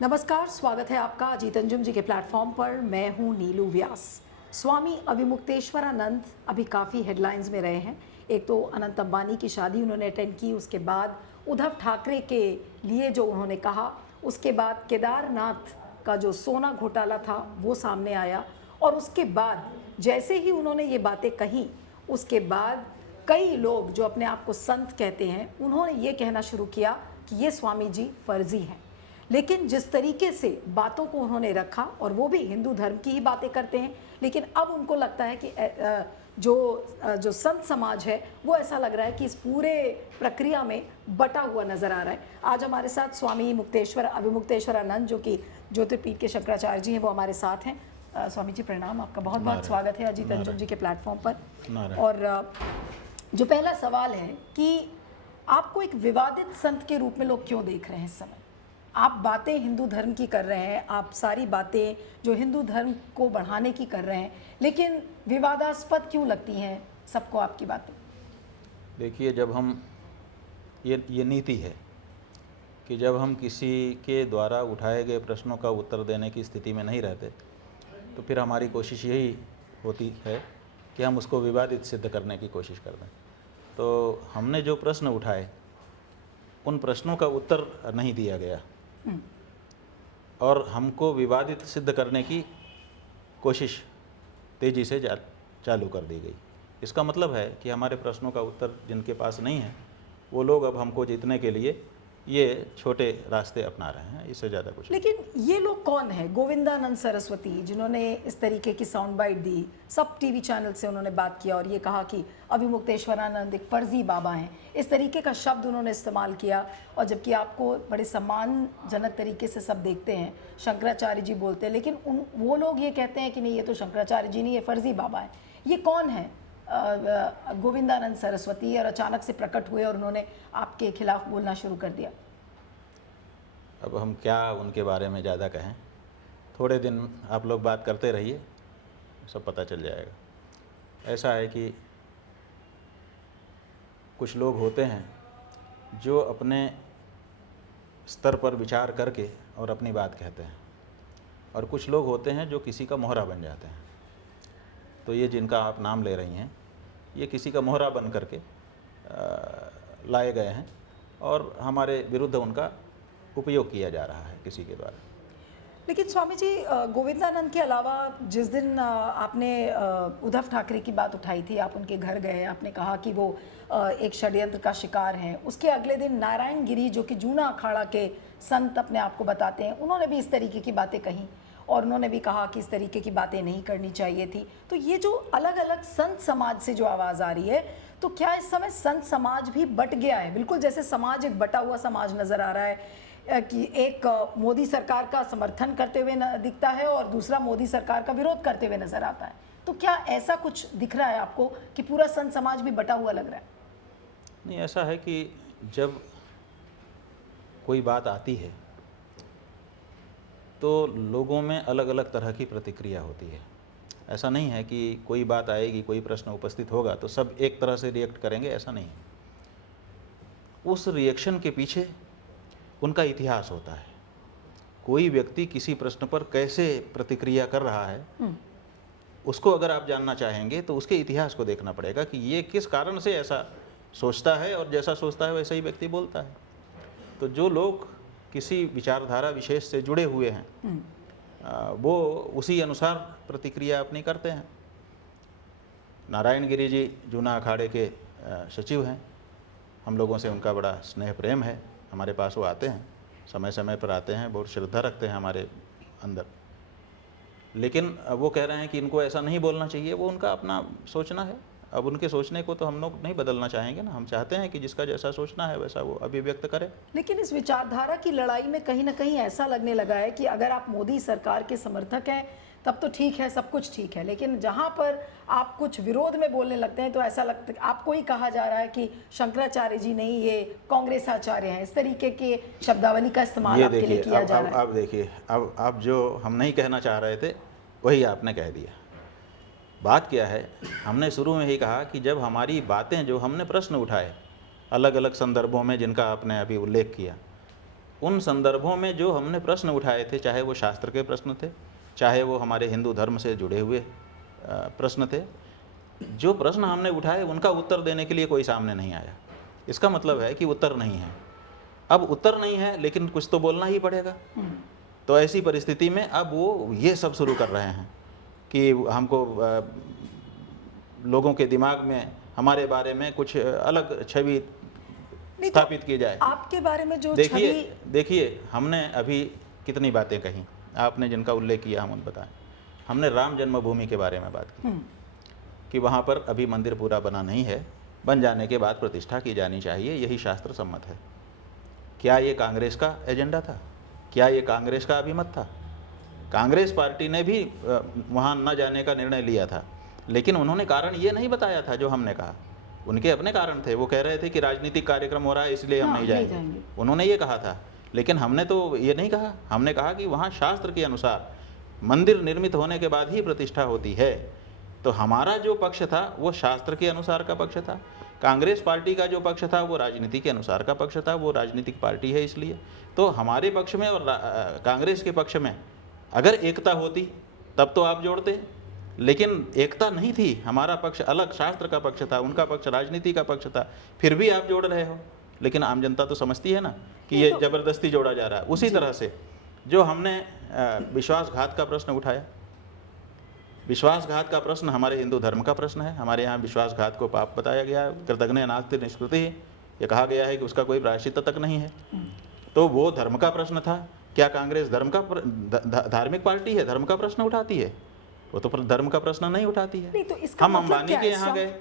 नमस्कार, स्वागत है आपका अजीत अंजुम जी के प्लेटफॉर्म पर। मैं हूं नीलू व्यास। स्वामी अविमुक्तेश्वरानंद अभी काफ़ी हेडलाइंस में रहे हैं। एक तो अनंत अंबानी की शादी उन्होंने अटेंड की, उसके बाद उद्धव ठाकरे के लिए जो उन्होंने कहा, उसके बाद केदारनाथ का जो सोना घोटाला था वो सामने आया, और उसके बाद जैसे ही उन्होंने ये बातें कही, उसके बाद कई लोग जो अपने आप को संत कहते हैं उन्होंने ये कहना शुरू किया कि ये स्वामी जी फर्जी हैं। लेकिन जिस तरीके से बातों को उन्होंने रखा, और वो भी हिंदू धर्म की ही बातें करते हैं, लेकिन अब उनको लगता है कि जो संत समाज है वो ऐसा लग रहा है कि इस पूरे प्रक्रिया में बटा हुआ नजर आ रहा है। आज हमारे साथ स्वामी अविमुक्तेश्वरानंद जो कि ज्योतिर्पीठ के शंकराचार्य जी हैं, वो हमारे साथ हैं। स्वामी जी प्रणाम, आपका बहुत बहुत स्वागत है अजीत अंजुम जी के प्लेटफॉर्म पर। और जो पहला सवाल है कि आपको एक विवादित संत के रूप में लोग क्यों देख रहे हैं इस समय? आप बातें हिंदू धर्म की कर रहे हैं, आप सारी बातें जो हिंदू धर्म को बढ़ाने की कर रहे हैं, लेकिन विवादास्पद क्यों लगती हैं सबको आपकी बातें? देखिए, जब हम ये नीति है कि जब हम किसी के द्वारा उठाए गए प्रश्नों का उत्तर देने की स्थिति में नहीं रहते, तो फिर हमारी कोशिश यही होती है कि हम उसको विवादित सिद्ध करने की कोशिश कर दें। तो हमने जो प्रश्न उठाए, उन प्रश्नों का उत्तर नहीं दिया गया और हमको विवादित सिद्ध करने की कोशिश तेज़ी से चालू कर दी गई। इसका मतलब है कि हमारे प्रश्नों का उत्तर जिनके पास नहीं है, वो लोग अब हमको जीतने के लिए ये छोटे रास्ते अपना रहे हैं, इससे ज़्यादा कुछ नहीं। लेकिन ये लोग कौन है? गोविंदानंद सरस्वती जिन्होंने इस तरीके की साउंड बाइट दी, सब टीवी चैनल से उन्होंने बात किया और ये कहा कि अविमुक्तेश्वरानंद एक फर्जी बाबा हैं, इस तरीके का शब्द उन्होंने इस्तेमाल किया। और जबकि आपको बड़े सम्मानजनक तरीके से सब देखते हैं, शंकराचार्य जी बोलते हैं, लेकिन वो लोग ये कहते हैं कि नहीं, ये तो शंकराचार्य जी नहीं, ये फर्जी बाबा है। ये कौन है गोविंदानंद सरस्वती? और अचानक से प्रकट हुए और उन्होंने आपके खिलाफ बोलना शुरू कर दिया। अब हम क्या उनके बारे में ज़्यादा कहें, थोड़े दिन आप लोग बात करते रहिए, सब पता चल जाएगा। ऐसा है कि कुछ लोग होते हैं जो अपने स्तर पर विचार करके और अपनी बात कहते हैं, और कुछ लोग होते हैं जो किसी का मोहरा बन जाते हैं। तो ये जिनका आप नाम ले रही हैं, ये किसी का मोहरा बन करके लाए गए हैं और हमारे विरुद्ध उनका उपयोग किया जा रहा है किसी के द्वारा। लेकिन स्वामी जी, गोविंदानंद के अलावा जिस दिन आपने उद्धव ठाकरे की बात उठाई थी, आप उनके घर गए, आपने कहा कि वो एक षड्यंत्र का शिकार हैं। उसके अगले दिन नारायण गिरी जो कि जूना अखाड़ा के संत अपने आप को बताते हैं, उन्होंने भी इस तरीके की बातें कही और उन्होंने भी कहा कि इस तरीके की बातें नहीं करनी चाहिए थी। तो ये जो अलग अलग संत समाज से जो आवाज़ आ रही है, तो क्या इस समय संत समाज भी बट गया है? बिल्कुल जैसे समाज एक बटा हुआ समाज नज़र आ रहा है कि एक मोदी सरकार का समर्थन करते हुए दिखता है और दूसरा मोदी सरकार का विरोध करते हुए नजर आता है। तो क्या ऐसा कुछ दिख रहा है आपको कि पूरा संत समाज भी बटा हुआ लग रहा है? नहीं, ऐसा है कि जब कोई बात आती है तो लोगों में अलग अलग तरह की प्रतिक्रिया होती है। ऐसा नहीं है कि कोई बात आएगी, कोई प्रश्न उपस्थित होगा तो सब एक तरह से रिएक्ट करेंगे, ऐसा नहीं है। उस रिएक्शन के पीछे उनका इतिहास होता है। कोई व्यक्ति किसी प्रश्न पर कैसे प्रतिक्रिया कर रहा है, उसको अगर आप जानना चाहेंगे तो उसके इतिहास को देखना पड़ेगा कि ये किस कारण से ऐसा सोचता है, और जैसा सोचता है वैसा ही व्यक्ति बोलता है। तो जो लोग किसी विचारधारा विशेष से जुड़े हुए हैं, वो उसी अनुसार प्रतिक्रिया अपनी करते हैं। नारायण गिरी जी जूना अखाड़े के सचिव हैं, हम लोगों से उनका बड़ा स्नेह प्रेम है। हमारे पास वो आते हैं, समय समय पर आते हैं, बहुत श्रद्धा रखते हैं हमारे अंदर। लेकिन वो कह रहे हैं कि इनको ऐसा नहीं बोलना चाहिए, वो उनका अपना सोचना है। अब उनके सोचने को तो हम लोग नहीं बदलना चाहेंगे ना, हम चाहते हैं कि जिसका जैसा सोचना है वैसा वो अभिव्यक्त करे। लेकिन इस विचारधारा की लड़ाई में कहीं ना कहीं ऐसा लगने लगा है कि अगर आप मोदी सरकार के समर्थक हैं तब तो ठीक है, सब कुछ ठीक है, लेकिन जहां पर आप कुछ विरोध में बोलने लगते हैं तो ऐसा लगता है आपको ही कहा जा रहा है कि शंकराचार्य जी नहीं, ये कांग्रेस आचार्य हैं। इस तरीके के शब्दावली का इस्तेमाल आपके लिए किया जा रहा है। अब देखिए, अब आप जो हम नहीं कहना चाह रहे थे वही आपने कह दिया। बात क्या है, हमने शुरू में ही कहा कि जब हमारी बातें, जो हमने प्रश्न उठाए अलग अलग संदर्भों में जिनका आपने अभी उल्लेख किया, उन संदर्भों में जो हमने प्रश्न उठाए थे, चाहे वो शास्त्र के प्रश्न थे, चाहे वो हमारे हिंदू धर्म से जुड़े हुए प्रश्न थे, जो प्रश्न हमने उठाए उनका उत्तर देने के लिए कोई सामने नहीं आया। इसका मतलब है कि उत्तर नहीं है। अब उत्तर नहीं है लेकिन कुछ तो बोलना ही पड़ेगा। तो ऐसी परिस्थिति में अब वो ये सब शुरू कर रहे हैं कि हमको लोगों के दिमाग में हमारे बारे में कुछ अलग छवि स्थापित की जाए। आपके बारे में जो देखिए हमने अभी कितनी बातें कही, आपने जिनका उल्लेख किया हम उन बताएं। हमने राम जन्मभूमि के बारे में बात की कि वहाँ पर अभी मंदिर पूरा बना नहीं है, बन जाने के बाद प्रतिष्ठा की जानी चाहिए, यही शास्त्र सम्मत है। क्या ये कांग्रेस का एजेंडा था? क्या ये कांग्रेस का अभिमत था? कांग्रेस पार्टी ने भी वहाँ न जाने का निर्णय लिया था, लेकिन उन्होंने कारण ये नहीं बताया था जो हमने कहा। उनके अपने कारण थे, वो कह रहे थे कि राजनीतिक कार्यक्रम हो रहा है इसलिए हम नहीं जाएंगे, उन्होंने ये कहा था। लेकिन हमने तो ये नहीं कहा, हमने कहा कि वहाँ शास्त्र के अनुसार मंदिर निर्मित होने के बाद ही प्रतिष्ठा होती है। तो हमारा जो पक्ष था वो शास्त्र के अनुसार का पक्ष था। कांग्रेस पार्टी का जो पक्ष था वो राजनीति के अनुसार का पक्ष था, वो राजनीतिक पार्टी है इसलिए। तो हमारे पक्ष में और कांग्रेस के पक्ष में अगर एकता होती तब तो आप जोड़ते, लेकिन एकता नहीं थी। हमारा पक्ष अलग शास्त्र का पक्ष था, उनका पक्ष राजनीति का पक्ष था, फिर भी आप जोड़ रहे हो। लेकिन आम जनता तो समझती है ना कि ये जबरदस्ती जोड़ा जा रहा है। उसी तरह से जो हमने विश्वासघात का प्रश्न उठाया, विश्वासघात का प्रश्न हमारे हिंदू धर्म का प्रश्न है। हमारे यहाँ विश्वासघात को पाप बताया गया है, कृतघ्न नास्ति निष्कृति, ये कहा गया है कि उसका कोई प्रायश्चित तक नहीं है। तो वो धर्म का प्रश्न था। क्या कांग्रेस धर्म का धार्मिक पार्टी है, धर्म का प्रश्न उठाती है? वो तो धर्म का प्रश्न नहीं उठाती है। नहीं, तो इसका हम मतलब अंबानी के यहाँ गए,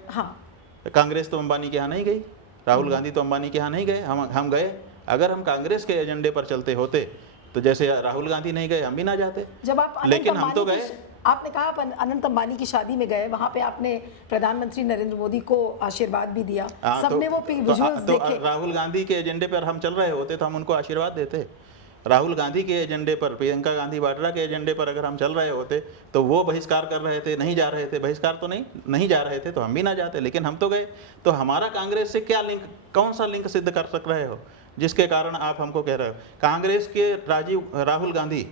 कांग्रेस तो अंबानी के यहाँ नहीं गई, राहुल गांधी तो अंबानी के यहाँ नहीं गए, हम गए। अगर हम कांग्रेस के एजेंडे पर चलते होते तो जैसे राहुल गांधी नहीं गए, हम भी ना जाते। जब आप लेकिन हम तो गए। आपने कहा आप अनंत अंबानी की शादी में गए, वहां पे आपने प्रधानमंत्री नरेंद्र मोदी को आशीर्वाद भी दिया, सबने वो विजुअल्स देखे। राहुल गांधी के एजेंडे पर हम चल रहे होते तो हम उनको आशीर्वाद देते। राहुल गांधी के एजेंडे पर, प्रियंका गांधी वाड्रा के एजेंडे पर अगर हम चल रहे होते तो वो बहिष्कार कर रहे थे, नहीं जा रहे थे, बहिष्कार तो नहीं जा रहे थे तो हम भी ना जाते। लेकिन हम तो गए। तो हमारा कांग्रेस से क्या लिंक, कौन सा लिंक सिद्ध कर सक रहे हो जिसके कारण आप हमको कह रहे हो? कांग्रेस के राहुल गांधी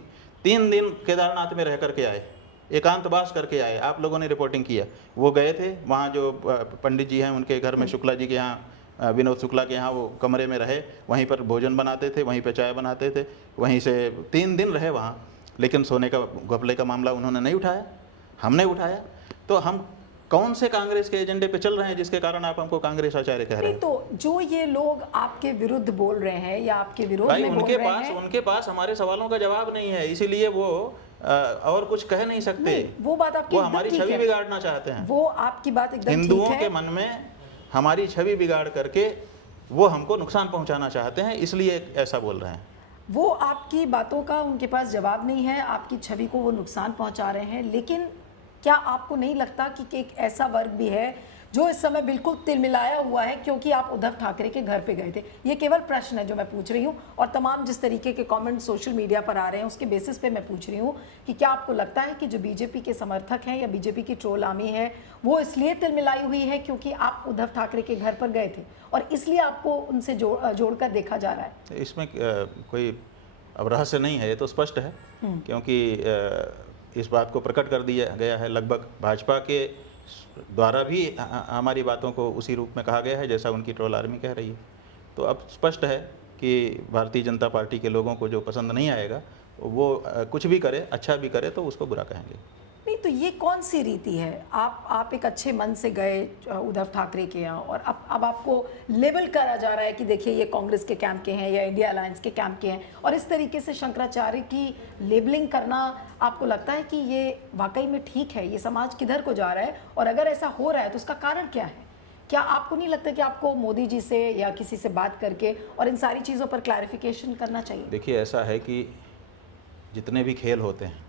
3 दिन केदारनाथ में रह करके आए, एकांतवास करके आए। आप लोगों ने रिपोर्टिंग किया, वो गए थे वहाँ, जो पंडित जी हैं उनके घर में, शुक्ला जी के यहाँ, विनोद शुक्ला के यहाँ, वो कमरे में रहे, वहीं पर भोजन बनाते थे, वहीं पर चाय बनाते थे, वहीं से 3 दिन रहे वहाँ। लेकिन सोने का घपले का मामला उन्होंने नहीं उठाया, हमने उठाया। तो हम कौन से कांग्रेस के एजेंडे पे चल रहे हैं जिसके कारण आप हमको कांग्रेस आचार्य कह रहे हैं? तो जो ये लोग आपके विरुद्ध बोल रहे हैं या आपके विरोध में बोल रहे हैं, उनके पास हमारे सवालों का जवाब नहीं है, इसीलिए वो और कुछ कह नहीं सकते। वो बात आपकी, वो हमारी छवि बिगाड़ना चाहते हैं। वो आपकी बात एकदम ठीक है। हिंदुओं के मन में हमारी छवि बिगाड़ करके वो हमको नुकसान पहुंचाना चाहते हैं, इसलिए ऐसा बोल रहे हैं। वो आपकी बातों का उनके पास जवाब नहीं है, आपकी छवि को वो नुकसान पहुंचा रहे हैं। लेकिन क्या आपको नहीं लगता कि एक ऐसा वर्ग भी है जो इस समय बिल्कुल तिलमिलाया हुआ है क्योंकि आप उद्धव ठाकरे के घर पे गए थे? ये केवल प्रश्न है जो मैं पूछ रही हूँ, और तमाम जिस तरीके के कमेंट सोशल मीडिया पर आ रहे हैं उसके बेसिस पे मैं पूछ रही हूँ कि क्या आपको लगता है कि जो बीजेपी के समर्थक हैं या बीजेपी की ट्रोल आर्मी है वो इसलिए तिलमिलाई हुई है क्योंकि आप उद्धव ठाकरे के घर पर गए थे और इसलिए आपको उनसे जोड़कर देखा जा रहा है? इसमें कोई अब रहस्य नहीं है, ये तो स्पष्ट है, क्योंकि इस बात को प्रकट कर दिया गया है। लगभग भाजपा के द्वारा भी हमारी बातों को उसी रूप में कहा गया है जैसा उनकी ट्रोल आर्मी कह रही है। तो अब स्पष्ट है कि भारतीय जनता पार्टी के लोगों को जो पसंद नहीं आएगा वो कुछ भी करे, अच्छा भी करे तो उसको बुरा कहेंगे। नहीं, तो ये कौन सी रीति है? आप एक अच्छे मन से गए उद्धव ठाकरे के यहाँ और अब आपको लेबल करा जा रहा है कि देखिए ये कांग्रेस के कैंप के हैं या इंडिया अलायंस के कैंप के हैं, और इस तरीके से शंकराचार्य की लेबलिंग करना आपको लगता है कि ये वाकई में ठीक है? ये समाज किधर को जा रहा है? और अगर ऐसा हो रहा है तो उसका कारण क्या है? क्या आपको नहीं लगता कि आपको मोदी जी से या किसी से बात करके और इन सारी चीज़ों पर क्लैरिफिकेशन करना चाहिए? देखिए, ऐसा है कि जितने भी खेल होते हैं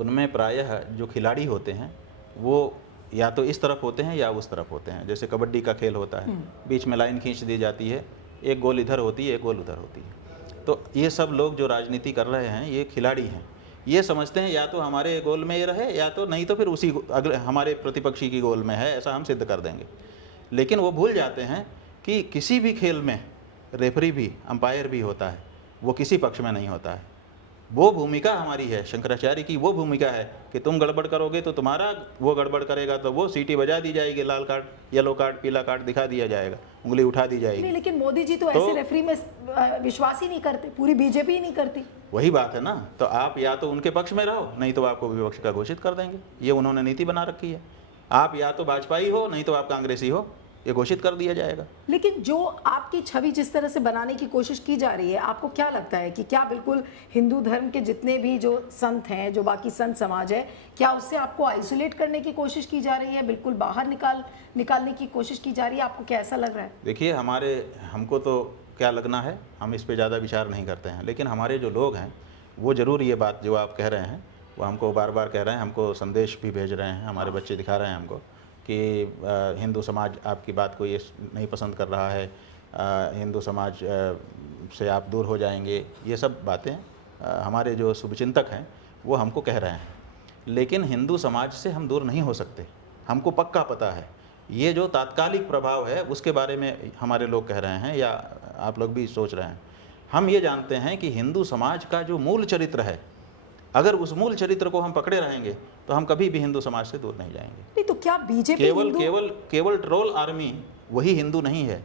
उनमें प्रायः जो खिलाड़ी होते हैं वो या तो इस तरफ होते हैं या उस तरफ होते हैं। जैसे कबड्डी का खेल होता है, बीच में लाइन खींच दी जाती है, एक गोल इधर होती है, एक गोल उधर होती है। तो ये सब लोग जो राजनीति कर रहे हैं ये खिलाड़ी हैं, ये समझते हैं या तो हमारे गोल में ये रहे या तो नहीं तो फिर उसी अगले हमारे प्रतिपक्षी की गोल में है, ऐसा हम सिद्ध कर देंगे। लेकिन वो भूल जाते हैं कि किसी भी खेल में रेफरी भी, अंपायर भी होता है, वो किसी पक्ष में नहीं होता है। वो भूमिका हमारी है, शंकराचार्य की वो भूमिका है कि तुम गड़बड़ करोगे तो तुम्हारा, वो गड़बड़ करेगा तो वो सीटी बजा दी जाएगी, लाल कार्ड, येलो कार्ड, पीला कार्ड दिखा दिया जाएगा, उंगली उठा दी जाएगी। नहीं, लेकिन मोदी जी तो ऐसे रेफरी में विश्वास ही नहीं करते, पूरी बीजेपी ही नहीं करती। वही बात है ना, तो आप या तो उनके पक्ष में रहो, नहीं तो आपको विपक्ष का घोषित कर देंगे। ये उन्होंने नीति बना रखी है, आप या तो भाजपाई हो, नहीं तो आप कांग्रेसी हो, ये घोषित कर दिया जाएगा। लेकिन जो आपकी छवि जिस तरह से बनाने की कोशिश की जा रही है, आपको क्या लगता है कि क्या बिल्कुल हिंदू धर्म के जितने भी जो संत हैं, जो बाकी संत समाज है, क्या उससे आपको आइसोलेट करने की कोशिश की जा रही है, बिल्कुल बाहर निकालने की कोशिश की जा रही है? आपको क्या ऐसा लग रहा है? देखिए, हमको तो क्या लगना है, हम इस पे ज़्यादा विचार नहीं करते हैं, लेकिन हमारे जो लोग हैं वो ज़रूर ये बात जो आप कह रहे हैं वो हमको बार बार कह रहे हैं, हमको संदेश भी भेज रहे हैं, हमारे बच्चे दिखा रहे हैं हमको कि हिंदू समाज आपकी बात को ये नहीं पसंद कर रहा है, हिंदू समाज से आप दूर हो जाएंगे। ये सब बातें हमारे जो शुभचिंतक हैं वो हमको कह रहे हैं, लेकिन हिंदू समाज से हम दूर नहीं हो सकते। हमको पक्का पता है ये जो तात्कालिक प्रभाव है उसके बारे में हमारे लोग कह रहे हैं या आप लोग भी सोच रहे हैं। हम ये जानते हैं कि हिंदू समाज का जो मूल चरित्र है, अगर उस मूल चरित्र को हम पकड़े रहेंगे तो हम कभी भी हिंदू समाज से दूर नहीं जाएंगे। नहीं तो क्या बीजेपी केवल ट्रोल आर्मी वही हिंदू नहीं है।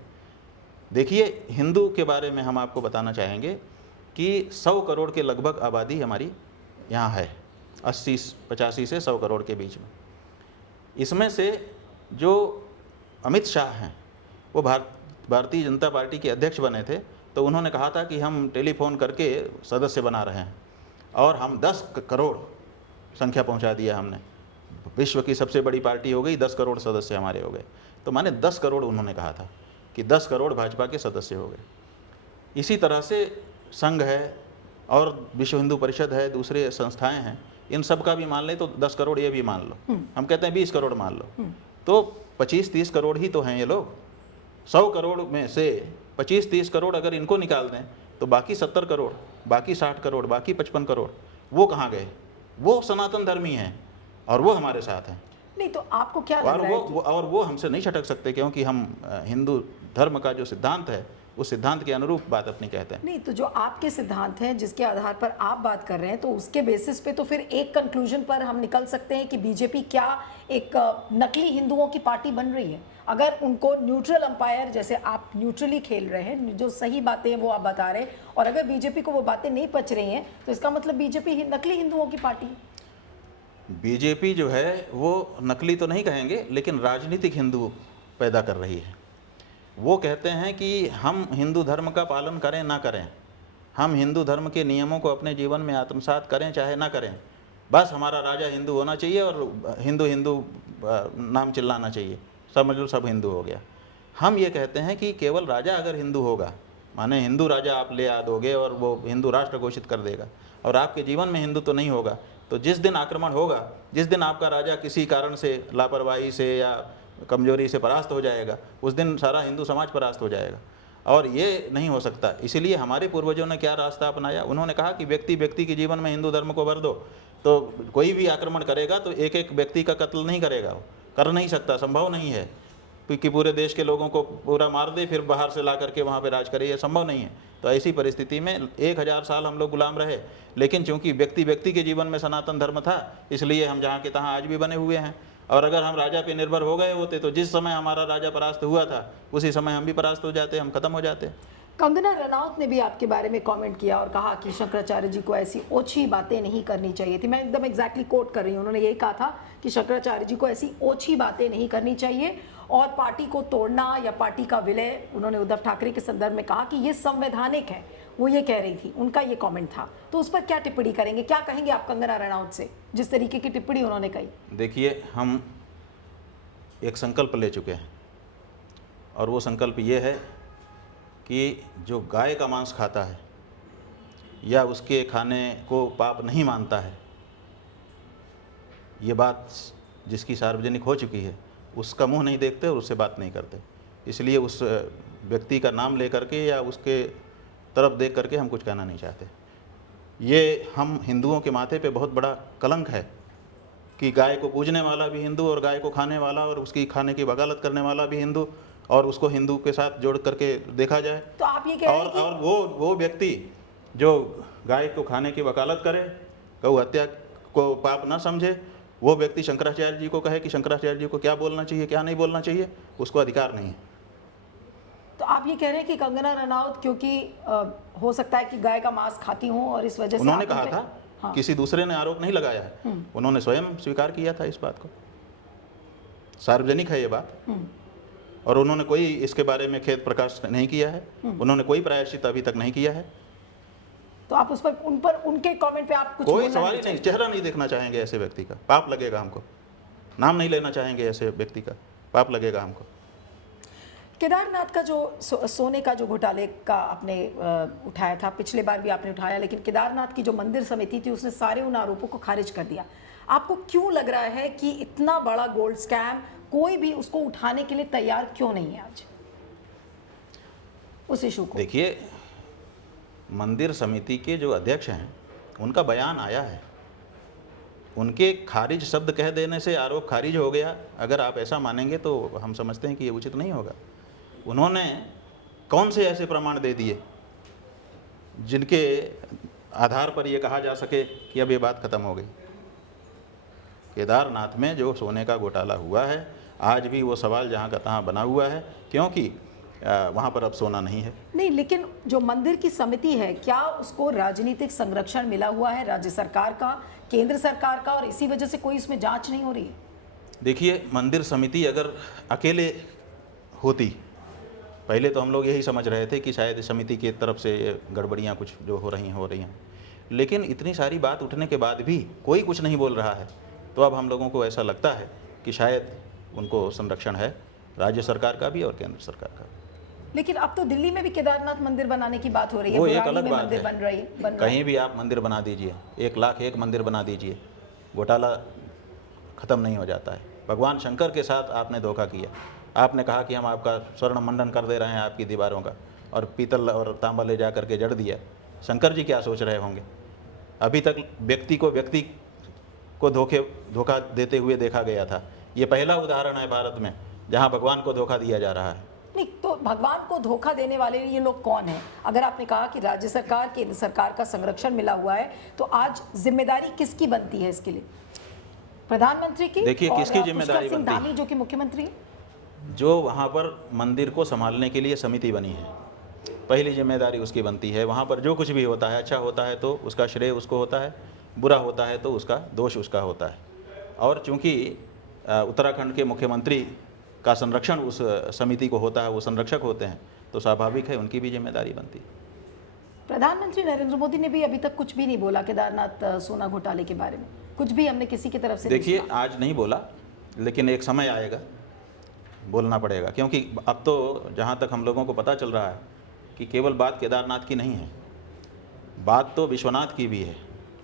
देखिए, हिंदू के बारे में हम आपको बताना चाहेंगे कि 100 करोड़ के लगभग आबादी हमारी यहाँ है, 85 से 100 करोड़ के बीच में। इसमें से जो अमित शाह हैं वो भारतीय जनता पार्टी के अध्यक्ष बने थे, तो उन्होंने कहा था कि हम टेलीफोन करके सदस्य बना रहे हैं, और हम 10 करोड़ संख्या पहुंचा दिया हमने। विश्व की सबसे बड़ी पार्टी हो गई, 10 करोड़ सदस्य हमारे हो गए। तो माने 10 करोड़ उन्होंने कहा था कि 10 करोड़ भाजपा के सदस्य हो गए। इसी तरह से संघ है और विश्व हिंदू परिषद है, दूसरे संस्थाएं हैं, इन सब का भी मान लें तो 10 करोड़ ये भी मान लो, हम कहते हैं 20 करोड़ मान लो, तो 25-30 करोड़ ही तो हैं ये लोग। 100 करोड़ में से 25-30 करोड़ अगर इनको निकाल दें तो बाकी 70 करोड़, बाकी 60 करोड़, बाकी 55 करोड़ वो कहाँ गए? वो सनातन धर्मी हैं और वो हमारे साथ हैं। नहीं तो आपको क्या लग रहा है और वो हमसे नहीं छटक सकते, क्योंकि हम हिंदू धर्म का जो सिद्धांत है उस सिद्धांत के अनुरूप बात अपनी कहते हैं। नहीं तो जो आपके सिद्धांत हैं जिसके आधार पर आप बात कर रहे हैं, तो उसके बेसिस पे तो फिर एक कंक्लूजन पर हम निकल सकते हैं कि बीजेपी क्या एक नकली हिंदुओं की पार्टी बन रही है। अगर उनको न्यूट्रल अंपायर, जैसे आप न्यूट्रली खेल रहे हैं, जो सही बातें हैं वो आप बता रहे हैं, और अगर बीजेपी को वो बातें नहीं पच रही हैं तो इसका मतलब बीजेपी नकली हिंदुओं की पार्टी है। बीजेपी जो है वो नकली तो नहीं कहेंगे, लेकिन राजनीतिक हिंदू पैदा कर रही है। वो कहते हैं कि हम हिंदू धर्म का पालन करें ना करें, हम हिंदू धर्म के नियमों को अपने जीवन में आत्मसात करें चाहे ना करें, बस हमारा राजा हिंदू होना चाहिए और हिंदू हिंदू नाम चिल्लाना चाहिए, समझ लो सब हिंदू हो गया। हम ये कहते हैं कि केवल राजा अगर हिंदू होगा, माने हिंदू राजा आप ले आ दोगे और वो हिंदू राष्ट्र घोषित कर देगा, और आपके जीवन में हिंदू तो नहीं होगा, तो जिस दिन आक्रमण होगा, जिस दिन आपका राजा किसी कारण से, लापरवाही से या कमजोरी से परास्त हो जाएगा, उस दिन सारा हिंदू समाज परास्त हो जाएगा, और ये नहीं हो सकता। इसीलिए हमारे पूर्वजों ने क्या रास्ता अपनाया, उन्होंने कहा कि व्यक्ति व्यक्ति के जीवन में हिंदू धर्म को भर दो, तो कोई भी आक्रमण करेगा तो एक एक व्यक्ति का कत्ल नहीं करेगा, वो कर नहीं सकता, संभव नहीं है कि पूरे देश के लोगों को पूरा मार दे फिर बाहर से ला करके वहाँ पे राज करे, ये संभव नहीं है। तो ऐसी परिस्थिति में 1000 साल हम लोग गुलाम रहे, लेकिन चूंकि व्यक्ति व्यक्ति के जीवन में सनातन धर्म था, इसलिए हम जहाँ के तहाँ आज भी बने हुए हैं। और अगर हम राजा पे निर्भर हो गए होते तो जिस समय हमारा राजा परास्त हुआ था उसी समय हम भी परास्त हो जाते, हम खत्म हो जाते। कंगना रनौत ने भी आपके बारे में कमेंट किया और कहा कि शंकराचार्य जी को ऐसी ओछी बातें नहीं करनी चाहिए थी। मैं एकदम एग्जैक्टली कोट कर रही हूँ, उन्होंने यही कहा था कि शंकराचार्य जी को ऐसी ओछी बातें नहीं करनी चाहिए, और पार्टी को तोड़ना या पार्टी का विलय, उन्होंने उद्धव ठाकरे के संदर्भ में कहा कि ये संवैधानिक है, वो ये कह रही थी, उनका ये कमेंट था। तो उस पर क्या टिप्पणी करेंगे, क्या कहेंगे आप कंगना रनौत से, जिस तरीके की टिप्पणी उन्होंने कही? देखिए, हम एक संकल्प ले चुके हैं, और वो संकल्प ये है कि जो गाय का मांस खाता है या उसके खाने को पाप नहीं मानता है, ये बात जिसकी सार्वजनिक हो चुकी है, उसका मुंह नहीं देखते और उससे बात नहीं करते। इसलिए उस व्यक्ति का नाम लेकर के या उसके तरफ देख करके हम कुछ कहना नहीं चाहते। ये हम हिंदुओं के माथे पे बहुत बड़ा कलंक है कि गाय को पूजने वाला भी हिंदू और गाय को खाने वाला और उसकी खाने की वकालत करने वाला भी हिंदू, और उसको हिंदू के साथ जोड़ करके देखा जाए। तो आप ये कह रहे हैं और वो व्यक्ति जो गाय को खाने की वकालत करे, गौ हत्या को पाप ना समझे, वो व्यक्ति शंकराचार्य जी को कहे कि शंकराचार्य जी को क्या बोलना चाहिए क्या नहीं बोलना चाहिए, उसको अधिकार नहीं है। तो आप ये कह रहे हैं कि कंगना रनौत क्योंकि हो सकता है कि गाय का मांस खाती हों और इस वजह से उन्होंने आप उन कहा पे- था, हाँ। किसी दूसरे ने आरोप नहीं लगाया है, उन्होंने स्वयं स्वीकार किया था इस बात को, सार्वजनिक है ये बात, और उन्होंने कोई इसके बारे में खेद प्रकाश नहीं किया है, उन्होंने कोई प्रायश्चित अभी तक नहीं किया है। तो आप उस पर उनके कमेंट पे आप कुछ कोई बोलना सवाल ही नहीं, चाहेंगे? चेहरा नहीं देखना चाहेंगे ऐसे व्यक्ति का, पाप लगेगा हमको, नाम नहीं लेना चाहेंगे ऐसे व्यक्ति का, पाप लगेगा हमको। केदारनाथ का जो सोने का जो घोटाले का आपने उठाया था, पिछले बार भी आपने उठाया, लेकिन केदारनाथ की जो मंदिर समिति थी उसने सारे उन आरोपों को खारिज कर दिया। आपको क्यों लग रहा है कि इतना बड़ा गोल्ड स्कैम कोई भी उसको उठाने के लिए तैयार क्यों नहीं है आज उस इशू को? देखिए, मंदिर समिति के जो अध्यक्ष हैं उनका बयान आया है, उनके खारिज शब्द कह देने से आरोप खारिज हो गया, अगर आप ऐसा मानेंगे तो हम समझते हैं कि ये उचित नहीं होगा। उन्होंने कौन से ऐसे प्रमाण दे दिए जिनके आधार पर ये कहा जा सके कि अब ये बात खत्म हो गई? केदारनाथ में जो सोने का घोटाला हुआ है, आज भी वो सवाल जहाँ का तहाँ बना हुआ है, क्योंकि वहाँ पर अब सोना नहीं है। नहीं, लेकिन जो मंदिर की समिति है, क्या उसको राजनीतिक संरक्षण मिला हुआ है राज्य सरकार का, केंद्र सरकार का, और इसी वजह से कोई इसमें जांच नहीं हो रही है? देखिए, मंदिर समिति अगर अकेले होती, पहले तो हम लोग यही समझ रहे थे कि शायद समिति की तरफ से ये गड़बड़ियाँ कुछ जो हो रही हैं, लेकिन इतनी सारी बात उठने के बाद भी कोई कुछ नहीं बोल रहा है, तो अब हम लोगों को ऐसा लगता है कि शायद उनको संरक्षण है, राज्य सरकार का भी और केंद्र सरकार का भी। लेकिन अब तो दिल्ली में भी केदारनाथ मंदिर बनाने की बात हो रही है, वो एक बुरानी अलग में बात मंदिर है। बन रहा है। कहीं भी आप मंदिर बना दीजिए, 1,00,000 मंदिर बना दीजिए, घोटाला खत्म नहीं हो जाता है। भगवान शंकर के साथ आपने धोखा किया, आपने कहा कि हम आपका स्वर्ण मंडन कर दे रहे हैं आपकी दीवारों का, और पीतल और तांबा ले जा करके जड़ दिया। शंकर जी क्या सोच रहे होंगे? अभी तक व्यक्ति को धोखा देते हुए देखा गया था, ये पहला उदाहरण है भारत में जहाँ भगवान को धोखा दिया जा रहा है। नहीं, तो भगवान को धोखा देने वाले ये लोग कौन हैं? अगर आपने कहा कि राज्य सरकार, केंद्र सरकार का संरक्षण मिला हुआ है, तो आज जिम्मेदारी किसकी बनती है इसके लिए? प्रधानमंत्री की? देखिए, और किसकी पुष्कर जिम्मेदारी सिंह बनती है? धामी जो कि मुख्यमंत्री हैं? जो वहाँ पर मंदिर को संभालने के लिए समिति बनी है, पहली जिम्मेदारी उसकी बनती है। वहाँ पर जो कुछ भी होता है, अच्छा होता है तो उसका श्रेय उसको होता है, बुरा होता है तो उसका दोष उसका होता है। और चूँकि उत्तराखंड के मुख्यमंत्री का संरक्षण उस समिति को होता है, वो संरक्षक होते हैं, तो स्वाभाविक है उनकी भी जिम्मेदारी बनती है। प्रधानमंत्री नरेंद्र मोदी ने भी अभी तक कुछ भी नहीं बोला केदारनाथ सोना घोटाले के बारे में, कुछ भी हमने किसी की तरफ से नहीं देखिए, सुना। आज नहीं बोला, लेकिन एक समय आएगा, बोलना पड़ेगा, क्योंकि अब तो जहाँ तक हम लोगों को पता चल रहा है कि केवल बात केदारनाथ की नहीं है, बात तो विश्वनाथ की भी है।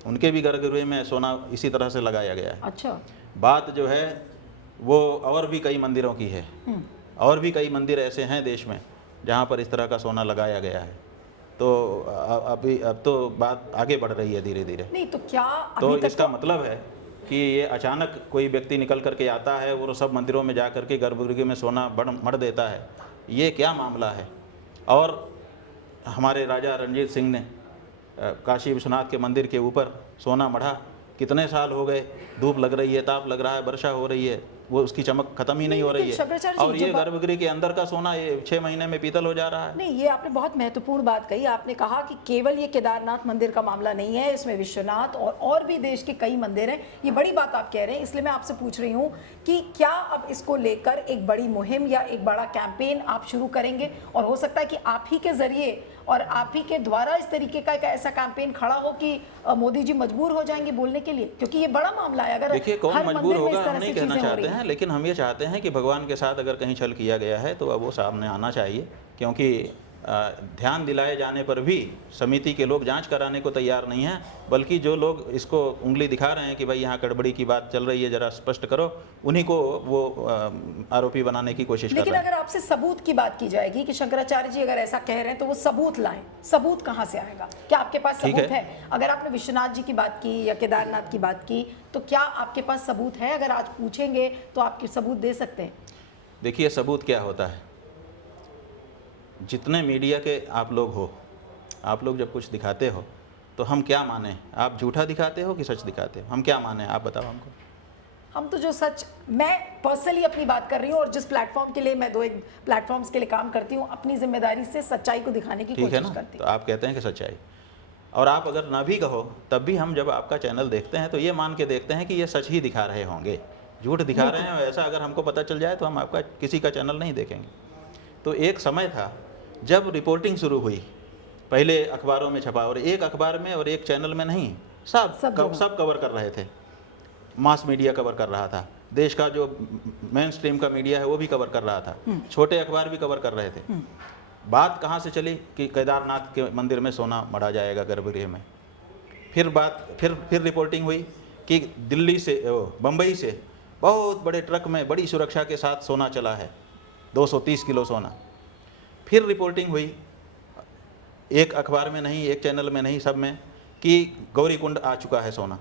उनके भी गर्भगृह में सोना इसी तरह से लगाया गया है। अच्छा। बात जो है वो और भी कई मंदिरों की है, और भी कई मंदिर ऐसे हैं देश में जहाँ पर इस तरह का सोना लगाया गया है। तो अब तो बात आगे बढ़ रही है धीरे धीरे। नहीं, तो क्या तो अभी तक इसका मतलब है कि ये अचानक कोई व्यक्ति निकल करके आता है और सब मंदिरों में जा करके गर्भगृह में सोना मढ़ देता है, ये क्या मामला है? और हमारे राजा रणजीत सिंह ने काशी विश्वनाथ के मंदिर के ऊपर सोना मढ़ा, कितने साल हो गए, धूप लग रही है, ताप लग रहा है, वर्षा हो रही है, वो उसकी चमक खत्म ही नहीं हो रही है। और ये गर्भगृह के अंदर का सोना ये 6 महीने में पीतल हो जा रहा है। नहीं, ये आपने बहुत महत्वपूर्ण बात कही। आपने कहा कि केवल ये केदारनाथ मंदिर का मामला नहीं है, इसमें विश्वनाथ और भी देश के कई मंदिर हैं। ये बड़ी बात आप कह रहे हैं, इसलिए मैं आपसे पूछ रही हूँ कि क्या अब इसको लेकर एक बड़ी मुहिम या एक बड़ा कैंपेन आप शुरू करेंगे? और हो सकता है कि आप ही के जरिए और आप ही के द्वारा इस तरीके का एक ऐसा कैंपेन खड़ा हो कि मोदी जी मजबूर हो जाएंगे बोलने के लिए, क्योंकि ये बड़ा मामला है। अगर देखिए, कौन हर मजबूर मंदिर में होगा इस तरह हम नहीं से कहना चीजें हो चाहते रही हैं, लेकिन हम ये चाहते हैं कि भगवान के साथ अगर कहीं छल किया गया है तो अब वो सामने आना चाहिए, क्योंकि ध्यान दिलाए जाने पर भी समिति के लोग जांच कराने को तैयार नहीं हैं, बल्कि जो लोग इसको उंगली दिखा रहे हैं कि भाई यहाँ गड़बड़ी की बात चल रही है, जरा स्पष्ट करो, उन्हीं को वो आरोपी बनाने की कोशिश कर रहे हैं। लेकिन अगर आपसे सबूत की बात की जाएगी कि शंकराचार्य जी अगर ऐसा कह रहे हैं तो वो सबूत लाएं, सबूत कहाँ से आएगा? क्या आपके पास सबूत है? अगर आपने विश्वनाथ जी की बात की या केदारनाथ की बात की, तो क्या आपके पास सबूत है? अगर आज पूछेंगे तो आप सबूत दे सकते हैं? देखिए, सबूत क्या होता है, जितने मीडिया के आप लोग हो, आप लोग जब कुछ दिखाते हो तो हम क्या माने? आप झूठा दिखाते हो कि सच दिखाते हो? हम क्या माने? आप बताओ हमको। हम तो जो सच, मैं पर्सनली अपनी बात कर रही हूँ और जिस प्लेटफॉर्म के लिए मैं 2 प्लेटफॉर्म्स के लिए काम करती हूँ, अपनी जिम्मेदारी से सच्चाई को दिखाने की ठीक है कोशिश ना? करती तो हूँ। आप कहते हैं कि सच्चाई, और आप अगर ना भी कहो तब भी हम जब आपका चैनल देखते हैं तो ये मान के देखते हैं कि ये सच ही दिखा रहे होंगे, झूठ दिखा रहे हैं, और ऐसा अगर हमको पता चल जाए तो हम आपका किसी का चैनल नहीं देखेंगे। तो एक समय था जब रिपोर्टिंग शुरू हुई, पहले अखबारों में छपा, और एक अखबार में और एक चैनल में नहीं, सब जगह। सब कवर कर रहे थे। मास मीडिया कवर कर रहा था, देश का जो मेन स्ट्रीम का मीडिया है वो भी कवर कर रहा था, छोटे अखबार भी कवर कर रहे थे। बात कहाँ से चली कि केदारनाथ के मंदिर में सोना मढ़ा जाएगा गर्भगृह में। फिर रिपोर्टिंग हुई कि दिल्ली से, बम्बई से बहुत बड़े ट्रक में बड़ी सुरक्षा के साथ सोना चला है, 230 किलो सोना। फिर रिपोर्टिंग हुई, एक अखबार में नहीं, एक चैनल में नहीं, सब में, कि गौरीकुंड आ चुका है सोना।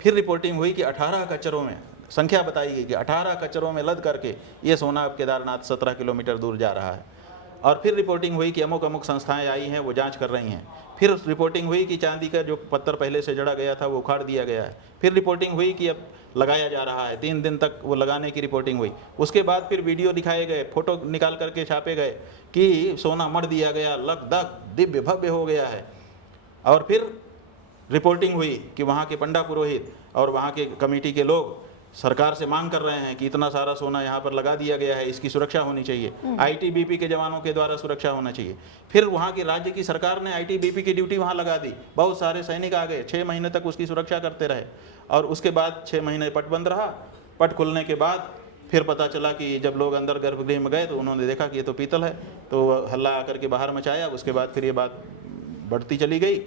फिर रिपोर्टिंग हुई कि 18 कचरों में, संख्या बताई गई कि 18 कचरों में लद करके ये सोना अब केदारनाथ 17 किलोमीटर दूर जा रहा है। और फिर रिपोर्टिंग हुई कि अमुक अमुक संस्थाएं आई हैं, वो जांच कर रही हैं। फिर रिपोर्टिंग हुई कि चांदी का जो पत्थर पहले से जड़ा गया था वो उखाड़ दिया गया है। फिर रिपोर्टिंग हुई कि अब लगाया जा रहा है, 3 दिन तक वो लगाने की रिपोर्टिंग हुई। उसके बाद फिर वीडियो दिखाए गए, फोटो निकाल करके छापे गए कि सोना मढ़ दिया गया, लकदक दिव्य भव्य हो गया है। और फिर रिपोर्टिंग हुई कि वहाँ के पंडा पुरोहित और वहाँ के कमेटी के लोग सरकार से मांग कर रहे हैं कि इतना सारा सोना यहाँ पर लगा दिया गया है, इसकी सुरक्षा होनी चाहिए, आईटीबीपी के जवानों के द्वारा सुरक्षा होना चाहिए। फिर वहाँ की राज्य की सरकार ने आईटीबीपी की ड्यूटी वहाँ लगा दी, बहुत सारे सैनिक आ गए, 6 महीने तक उसकी सुरक्षा करते रहे। और उसके बाद 6 महीने पट बंद रहा। पट खुलने के बाद फिर पता चला कि जब लोग अंदर गर्भगृह में गए तो उन्होंने देखा कि ये तो पीतल है, तो हल्ला आकर के बाहर मचाया। उसके बाद फिर ये बात बढ़ती चली गई